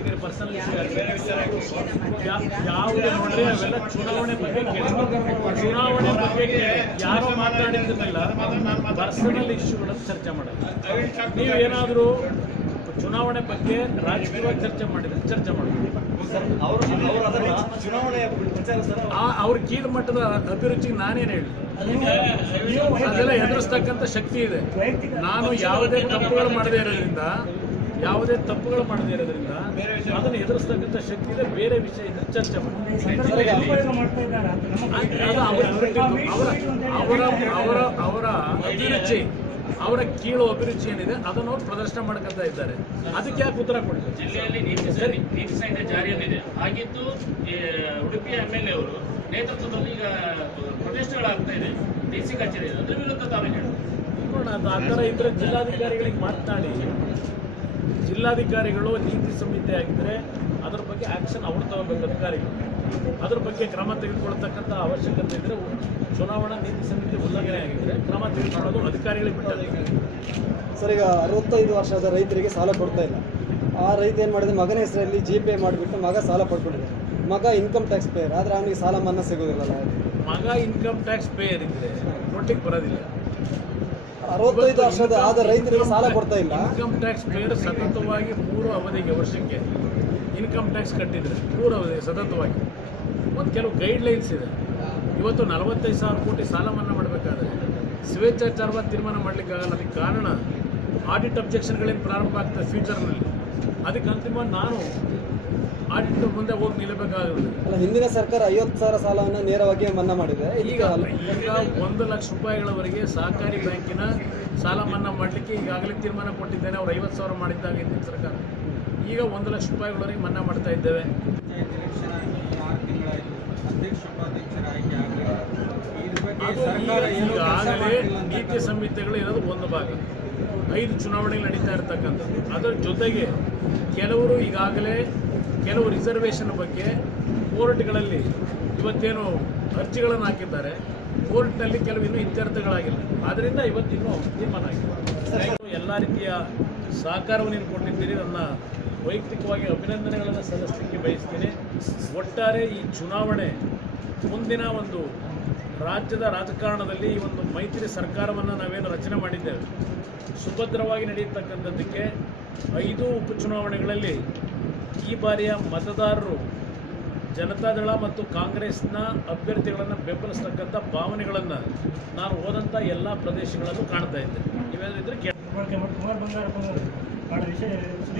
ಅದಕ್ಕೆ ಪರ್ಸನಲ್ ಯಾವುದೇ ನೋಡ್ರಿ ಅವೆಲ್ಲ ಚುನಾವಣೆ ಬಗ್ಗೆ ಚುನಾವಣೆ ಬಗ್ಗೆ ಯಾರೋ ಮಾತಾಡಿದ್ದಿಲ್ಲ, ಪರ್ಸನಲ್ ಇಶ್ಯೂಗಳನ್ನು ಚರ್ಚೆ ಮಾಡಲ್ಲ. ನೀವು ಏನಾದರೂ ಚುನಾವಣೆ ಬಗ್ಗೆ ರಾಜಕೀಯವಾಗಿ ಚರ್ಚೆ ಮಾಡಿದ್ರೆ ಚರ್ಚೆ ಮಾಡಬೇಕು. ಅವ್ರ ಕೀಳು ಮಟ್ಟದ ಅಭಿರುಚಿಗೆ ನಾನೇನು ಹೇಳಿ, ಅದೆಲ್ಲ ಎದುರಿಸ್ತಕ್ಕಂಥ ಶಕ್ತಿ ಇದೆ. ನಾನು ಯಾವುದೇ ತಪ್ಪುಗಳು ಮಾಡದೇ ಇರೋದ್ರಿಂದ ಅದನ್ನು ಎದುರಿಸ್ತಕ್ಕಂಥ ಶಕ್ತಿ ಇದೆ. ಬೇರೆ ವಿಷಯ ಇದೆ, ಚರ್ಚೆ ಮಾಡಿ. ಅವರ ಅಭಿರುಚಿ, ಅವರ ಕೀಳು ಅಭಿರುಚಿ ಏನಿದೆ ಅದನ್ನು ಅವರು ಪ್ರದರ್ಶನ ಮಾಡ್ಕೊತಾ ಇದ್ದಾರೆ. ಅದಕ್ಕೆ ಯಾಕೆ ಉತ್ತರ ಕೊಡ್ತಾರೆ? ಜಿಲ್ಲೆಯಲ್ಲಿ ನೀತಿ ಸಂಹಿತೆ ಜಾರಿಯಲ್ಲಿದೆ. ಹಾಗಿದ್ದು ಉಡುಪಿ MLA ಅವರು ನೇತೃತ್ವದಲ್ಲಿ ಈಗ ಪ್ರೊಟೆಸ್ಟ್ಗಳಾಗ್ತಾ ಇದೆ DC ಕಚೇರಿ, ಅದ್ರ ವಿರುದ್ಧ ತಾವೇ ಹೇಳಿ ನೋಡೋಣ. ಅದು ಆ ಥರ ಇದ್ರೆ ಜಿಲ್ಲಾಧಿಕಾರಿಗಳಿಗೆ ಮಾತನಾಡಿ, ಜಿಲ್ಲಾಧಿಕಾರಿಗಳು ನೀತಿ ಸಂಹಿತೆ ಆಗಿದ್ದರೆ ಅದ್ರ ಬಗ್ಗೆ ಆ್ಯಕ್ಷನ್ ಅವ್ರು ತಗೋಬೇಕು. ಅಧಿಕಾರಿಗಳು ಅದ್ರ ಬಗ್ಗೆ ಕ್ರಮ ತೆಗೆದುಕೊಳ್ತಕ್ಕಂಥ ಅವಶ್ಯಕತೆ ಇದ್ದರೆ, ಚುನಾವಣಾ ನೀತಿ ಸಂಹಿತೆ ಉಲ್ಲಂಘನೆ ಆಗಿದ್ದರೆ ಕ್ರಮ ತೆಗೆದುಕೊಳ್ಳೋದು ಅಧಿಕಾರಿಗಳಿಗೆ ಬಿಟ್ಟದ್ದು. ಸರ್, ಈಗ 65 ವರ್ಷದ ರೈತರಿಗೆ ಸಾಲ ಕೊಡ್ತಾ ಇಲ್ಲ. ಆ ರೈತ ಏನು ಮಾಡಿದ್ರೆ ಮಗನ ಹೆಸರಲ್ಲಿ GPay ಮಾಡಿಬಿಟ್ಟು ಮಗ ಸಾಲ ಪಡ್ಕೊಂಡಿದೆ. ಮಗ ಇನ್ಕಮ್ ಟ್ಯಾಕ್ಸ್ ಪೇಯರ್, ಆದರೆ ಅವನಿಗೆ ಸಾಲ ಮನ್ನಾ ಸಿಗೋದಿಲ್ಲ. ಮಗ ಇನ್ಕಮ್ ಟ್ಯಾಕ್ಸ್ ಪೇಯರ್ ಇದ್ದರೆ ನೋಟಿಗೆ ಬರೋದಿಲ್ಲ. 65 ವರ್ಷದ ಆದ ರೈತರಿಗೆ ಸಾಲ ಕೊಡ್ತಾ ಇಲ್ಲ. ಇನ್ಕಮ್ ಟ್ಯಾಕ್ಸ್ ಪೇಯರ್ ಸತತವಾಗಿ 3 ಅವಧಿಗೆ ವರ್ಷಕ್ಕೆ ಇನ್ಕಮ್ ಟ್ಯಾಕ್ಸ್ ಕಟ್ಟಿದ್ರೆ 3 ಅವಧಿಗೆ ಸತತವಾಗಿ ಒಂದು ಕೆಲವು ಗೈಡ್ಲೈನ್ಸ್ ಇದೆ. ಇವತ್ತು 45,000 ಕೋಟಿ ಸಾಲ ಮನ್ನಾ ಮಾಡಬೇಕಾದ್ರೆ ಸ್ವೇಚ್ಛಾಚಾರವಾದ ತೀರ್ಮಾನ ಮಾಡಲಿಕ್ಕಾಗಲ್ಲ. ಅದಕ್ಕೆ ಕಾರಣ ಆಡಿಟ್ ಅಬ್ಜೆಕ್ಷನ್ಗಳೇನು ಪ್ರಾರಂಭ ಆಗ್ತದೆ ಫ್ಯೂಚರ್ನಲ್ಲಿ. ಅದಕ್ಕೆ ಅಂತಿಮ ನಾನು ಆಡಿಟ್ ಮುಂದೆ ಹೋಗಿ ನಿಲ್ಲಬೇಕಾಗುತ್ತೆ. ಅಲ್ಲ, ಹಿಂದಿನ ಸರ್ಕಾರ 50,000 ಸಾಲವನ್ನು ನೇರವಾಗಿ ಮನ್ನಾ ಮಾಡಿದೆ. ಈಗ 1 ಲಕ್ಷ ರೂಪಾಯಿಗಳವರೆಗೆ ಸಹಕಾರಿ ಬ್ಯಾಂಕಿನ ಸಾಲ ಮನ್ನಾ ಮಾಡಲಿಕ್ಕೆ ಈಗಾಗಲೇ ತೀರ್ಮಾನ ಕೊಟ್ಟಿದ್ದೇನೆ. ಅವ್ರು 50,000 ಮಾಡಿದ್ದಾಗ ಹಿಂದಿನ ಸರ್ಕಾರ. ಈಗ 1 ಲಕ್ಷ ರೂಪಾಯಿಗಳವರೆಗೆ ಮನ್ನಾ ಮಾಡ್ತಾ ಇದ್ದೇವೆ. ಈಗಾಗಲೇ ನೀತಿ ಸಂಹಿತೆಗಳು ಇರೋದು ಒಂದು ಭಾಗ, 5 ಚುನಾವಣೆಗಳು ನಡೀತಾ ಇರ್ತಕ್ಕಂಥದ್ದು. ಅದರ ಜೊತೆಗೆ ಕೆಲವರು ಈಗಾಗಲೇ ಕೆಲವು ರಿಸರ್ವೇಷನ್ ಬಗ್ಗೆ ಕೋರ್ಟ್ಗಳಲ್ಲಿ ಇವತ್ತೇನು ಅರ್ಜಿಗಳನ್ನು ಹಾಕಿದ್ದಾರೆ. ಕೋರ್ಟ್ನಲ್ಲಿ ಕೆಲವು ಇನ್ನೂ ಇತ್ಯರ್ಥಗಳಾಗಿಲ್ಲ. ಆದ್ದರಿಂದ ಇವತ್ತಿನ್ನೂ ತೀರ್ಮಾನ ಆಗಿಲ್ಲ. ಎಲ್ಲ ರೀತಿಯ ಸಹಕಾರವನ್ನು ನೀವು ಕೊಟ್ಟಿದ್ದೀರಿ. ನನ್ನ ವೈಯಕ್ತಿಕವಾಗಿ ಅಭಿನಂದನೆಗಳನ್ನು ಸಲ್ಲಿಸಲಿಕ್ಕೆ ಬಯಸ್ತೀನಿ. ಒಟ್ಟಾರೆ ಈ ಚುನಾವಣೆ ಮುಂದಿನ ಒಂದು ರಾಜ್ಯದ ರಾಜಕಾರಣದಲ್ಲಿ ಈ ಒಂದು ಮೈತ್ರಿ ಸರ್ಕಾರವನ್ನು ನಾವೇನು ರಚನೆ ಮಾಡಿದ್ದೇವೆ ಸುಭದ್ರವಾಗಿ ನಡೆಯತಕ್ಕಂಥದ್ದಕ್ಕೆ 5 ಉಪಚುನಾವಣೆಗಳಲ್ಲಿ ಈ ಬಾರಿಯ ಮತದಾರರು ಜನತಾದಳ ಮತ್ತು ಕಾಂಗ್ರೆಸ್ನ ಅಭ್ಯರ್ಥಿಗಳನ್ನು ಬೆಂಬಲಿಸ್ತಕ್ಕಂಥ ಭಾವನೆಗಳನ್ನು ನಾನು ಹೋದಂಥ ಎಲ್ಲ ಪ್ರದೇಶಗಳಲ್ಲೂ ಕಾಣ್ತಾ ಇದ್ದೆ. ನೀವೇನಿದ್ರೆ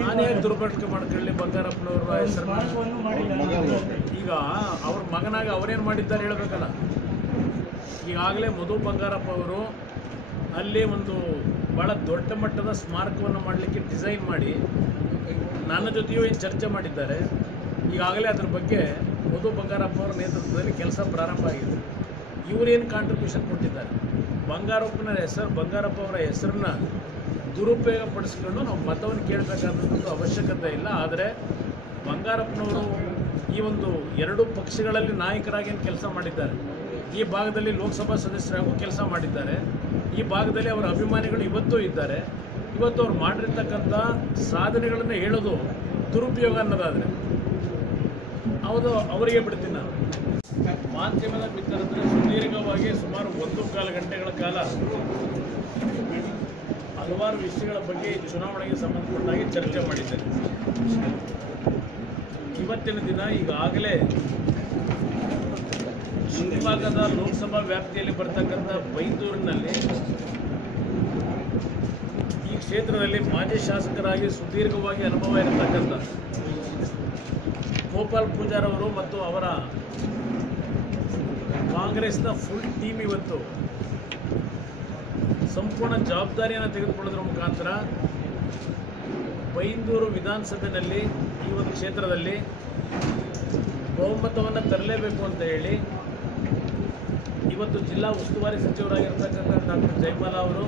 ನಾನೇ ದುರ್ಬಳಕೆ ಮಾಡ್ಕೊಳ್ಳಿ ಬಂಗಾರಪ್ಪನವರ ಹೆಸರು. ಈಗ ಅವ್ರ ಮಗನಾಗಿ ಅವರೇನು ಮಾಡಿದ್ದಾರೆ ಹೇಳಬೇಕಲ್ಲ. ಈಗಾಗಲೇ ಮಧು ಬಂಗಾರಪ್ಪ ಅವರು ಅಲ್ಲಿ ಒಂದು ಭಾಳ ದೊಡ್ಡ ಮಟ್ಟದ ಸ್ಮಾರಕವನ್ನು ಮಾಡಲಿಕ್ಕೆ ಡಿಸೈನ್ ಮಾಡಿ ನನ್ನ ಜೊತೆಯೂ ಏನು ಚರ್ಚೆ ಮಾಡಿದ್ದಾರೆ. ಈಗಾಗಲೇ ಅದ್ರ ಬಗ್ಗೆ ಮಧು ಬಂಗಾರಪ್ಪ ಅವರ ನೇತೃತ್ವದಲ್ಲಿ ಕೆಲಸ ಪ್ರಾರಂಭ ಆಗಿದೆ. ಇವರೇನು ಕಾಂಟ್ರಿಬ್ಯೂಷನ್ ಕೊಟ್ಟಿದ್ದಾರೆ, ಬಂಗಾರಪ್ಪ ಅವರ ಹೆಸರನ್ನ ದುರುಪಯೋಗ ಪಡಿಸ್ಕೊಂಡು ನಾವು ಮತವನ್ನು ಕೇಳಬೇಕಾದಂಥ ಅವಶ್ಯಕತೆ ಇಲ್ಲ. ಆದರೆ ಬಂಗಾರಪ್ಪನವರು ಈ ಒಂದು 2 ಪಕ್ಷಗಳಲ್ಲಿ ನಾಯಕರಾಗಿ ಕೆಲಸ ಮಾಡಿದ್ದಾರೆ. ಈ ಭಾಗದಲ್ಲಿ ಲೋಕಸಭಾ ಸದಸ್ಯರಾಗೂ ಕೆಲಸ ಮಾಡಿದ್ದಾರೆ. ಈ ಭಾಗದಲ್ಲಿ ಅವರ ಅಭಿಮಾನಿಗಳು ಇವತ್ತೂ ಇದ್ದಾರೆ. ಇವತ್ತು ಅವ್ರು ಮಾಡಿರ್ತಕ್ಕಂಥ ಸಾಧನೆಗಳನ್ನು ಹೇಳೋದು ದುರುಪಯೋಗ ಅನ್ನೋದಾದರೆ ಹೌದು, ಅವರಿಗೆ ಬಿಡ್ತೀನಿ ನಾನು. ಮಾಧ್ಯಮದ ಮಿತ್ರರಂದ್ರೆ ಸುದೀರ್ಘವಾಗಿ ಸುಮಾರು 1.25 ಗಂಟೆಗಳ ಕಾಲ ಹಲವಾರು ವಿಷಯಗಳ ಬಗ್ಗೆ ಚುನಾವಣೆಗೆ ಸಂಬಂಧಪಟ್ಟಾಗಿ ಚರ್ಚೆ ಮಾಡಿದ್ದೇನೆ. ಇವತ್ತಿನ ದಿನ ಈಗಾಗಲೇ ಶಿವಮೊಗ್ಗದ ಲೋಕಸಭಾ ವ್ಯಾಪ್ತಿಯಲ್ಲಿ ಬರ್ತಕ್ಕಂಥ ಬೈಂದೂರಿನಲ್ಲಿ ಈ ಕ್ಷೇತ್ರದಲ್ಲಿ ಮಾಜಿ ಶಾಸಕರಾಗಿ ಸುದೀರ್ಘವಾಗಿ ಅನುಭವ ಇರತಕ್ಕಂಥ ಗೋಪಾಲ್ ಪೂಜಾರ್ ಅವರು ಮತ್ತು ಅವರ ಕಾಂಗ್ರೆಸ್ನ ಫುಲ್ ಟೀಮ್ ಇವತ್ತು ಸಂಪೂರ್ಣ ಜವಾಬ್ದಾರಿಯನ್ನು ತೆಗೆದುಕೊಳ್ಳೋದ್ರ ಮುಖಾಂತರ ಬೈಂದೂರು ವಿಧಾನಸಭೆಯಲ್ಲಿ ಈ ಒಂದು ಕ್ಷೇತ್ರದಲ್ಲಿ ಬಹುಮತವನ್ನು ತರಲೇಬೇಕು ಅಂತ ಹೇಳಿ ಇವತ್ತು ಜಿಲ್ಲಾ ಉಸ್ತುವಾರಿ ಸಚಿವರಾಗಿರ್ತಕ್ಕಂಥ ಡಾಕ್ಟರ್ ಜಯಮಾಲ ಅವರು,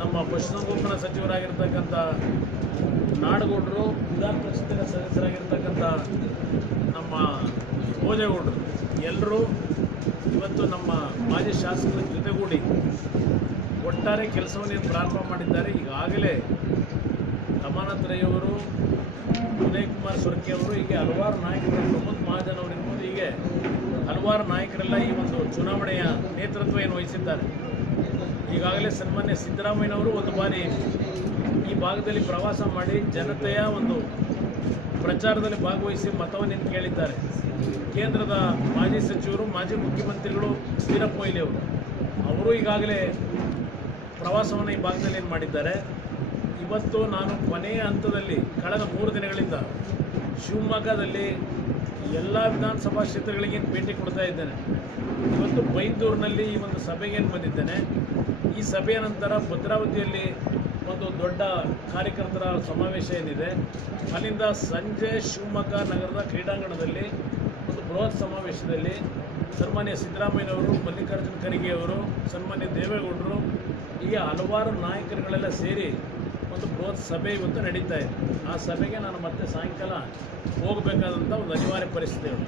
ನಮ್ಮ ಪಶುಸಂಗೋಪನಾ ಸಚಿವರಾಗಿರ್ತಕ್ಕಂಥ ನಾಡಗೌಡರು, ವಿಧಾನ ಪರಿಷತ್ತಿನ ಸದಸ್ಯರಾಗಿರ್ತಕ್ಕಂಥ ನಮ್ಮ ಭೋಜೇಗೌಡರು ಎಲ್ಲರೂ ಇವತ್ತು ನಮ್ಮ ಮಾಜಿ ಶಾಸಕರ ಜೊತೆಗೂಡಿ ಒಟ್ಟಾರೆ ಕೆಲಸವನ್ನು ಪ್ರಾರಂಭ ಮಾಡಿದ್ದಾರೆ. ಈಗಾಗಲೇ ಅಮಾನತ್ ರೈ ಅವರು ಉದಯ್ ಕುಮಾರ್ ಸೊರಕೆ ಅವರು, ಹೀಗೆ ಹಲವಾರು ನಾಯಕರು, ಪ್ರಮೋದ್ ಮಹಾಜನ್ ಅವರು ಇರ್ಬೋದು, ಹೀಗೆ ಹಲವಾರು ನಾಯಕರೆಲ್ಲ ಈ ಒಂದು ಚುನಾವಣೆಯ ನೇತೃತ್ವವನ್ನು ವಹಿಸಿದ್ದಾರೆ. ಈಗಾಗಲೇ ಸನ್ಮಾನ್ಯ ಸಿದ್ದರಾಮಯ್ಯನವರು ಒಂದು ಬಾರಿ ಈ ಭಾಗದಲ್ಲಿ ಪ್ರವಾಸ ಮಾಡಿ ಜನತೆಯ ಒಂದು ಪ್ರಚಾರದಲ್ಲಿ ಭಾಗವಹಿಸಿ ಮತವನ್ನು ಕೇಳಿದ್ದಾರೆ. ಕೇಂದ್ರದ ಮಾಜಿ ಸಚಿವರು, ಮಾಜಿ ಮುಖ್ಯಮಂತ್ರಿಗಳು ವೀರಪ್ಪ ಮೊಯ್ಲಿ ಅವರು ಈಗಾಗಲೇ ಪ್ರವಾಸವನ್ನು ಈ ಭಾಗದಲ್ಲಿ ಮಾಡಿದ್ದಾರೆ. ಇವತ್ತು ನಾನು ಕೊನೆಯ ಹಂತದಲ್ಲಿ ಕಳೆದ 3 ದಿನಗಳಿಂದ ಶಿವಮೊಗ್ಗದಲ್ಲಿ ಎಲ್ಲ ವಿಧಾನಸಭಾ ಕ್ಷೇತ್ರಗಳಿಗೆ ಭೇಟಿ ಕೊಡ್ತಾ ಇದ್ದೇನೆ. ಇವತ್ತು ಬೈಂದೂರಿನಲ್ಲಿ ಈ ಒಂದು ಸಭೆಗೆ ಬಂದಿದ್ದೇನೆ. ಈ ಸಭೆಯ ನಂತರ ಭದ್ರಾವತಿಯಲ್ಲಿ ಒಂದು ದೊಡ್ಡ ಕಾರ್ಯಕರ್ತರ ಸಮಾವೇಶ ಏನಿದೆ, ಅಲ್ಲಿಂದ ಸಂಜೆ ಶಿವಮೊಗ್ಗ ನಗರದ ಕ್ರೀಡಾಂಗಣದಲ್ಲಿ ಒಂದು ಬೃಹತ್ ಸಮಾವೇಶದಲ್ಲಿ ಸನ್ಮಾನ್ಯ ಸಿದ್ದರಾಮಯ್ಯನವರು, ಮಲ್ಲಿಕಾರ್ಜುನ ಖರ್ಗೆ ಅವರು, ಸನ್ಮಾನ್ಯ ದೇವೇಗೌಡರು, ಹೀಗೆ ಹಲವಾರು ನಾಯಕರುಗಳೆಲ್ಲ ಸೇರಿ ಒಂದು ಬೃಹತ್ ಸಭೆ ಇವತ್ತು ನಡೀತಾ ಇದೆ. ಆ ಸಭೆಗೆ ನಾನು ಮತ್ತೆ ಸಾಯಂಕಾಲ ಹೋಗಬೇಕಾದಂಥ ಒಂದು ಅನಿವಾರ್ಯ ಪರಿಸ್ಥಿತಿ ಇದೆ.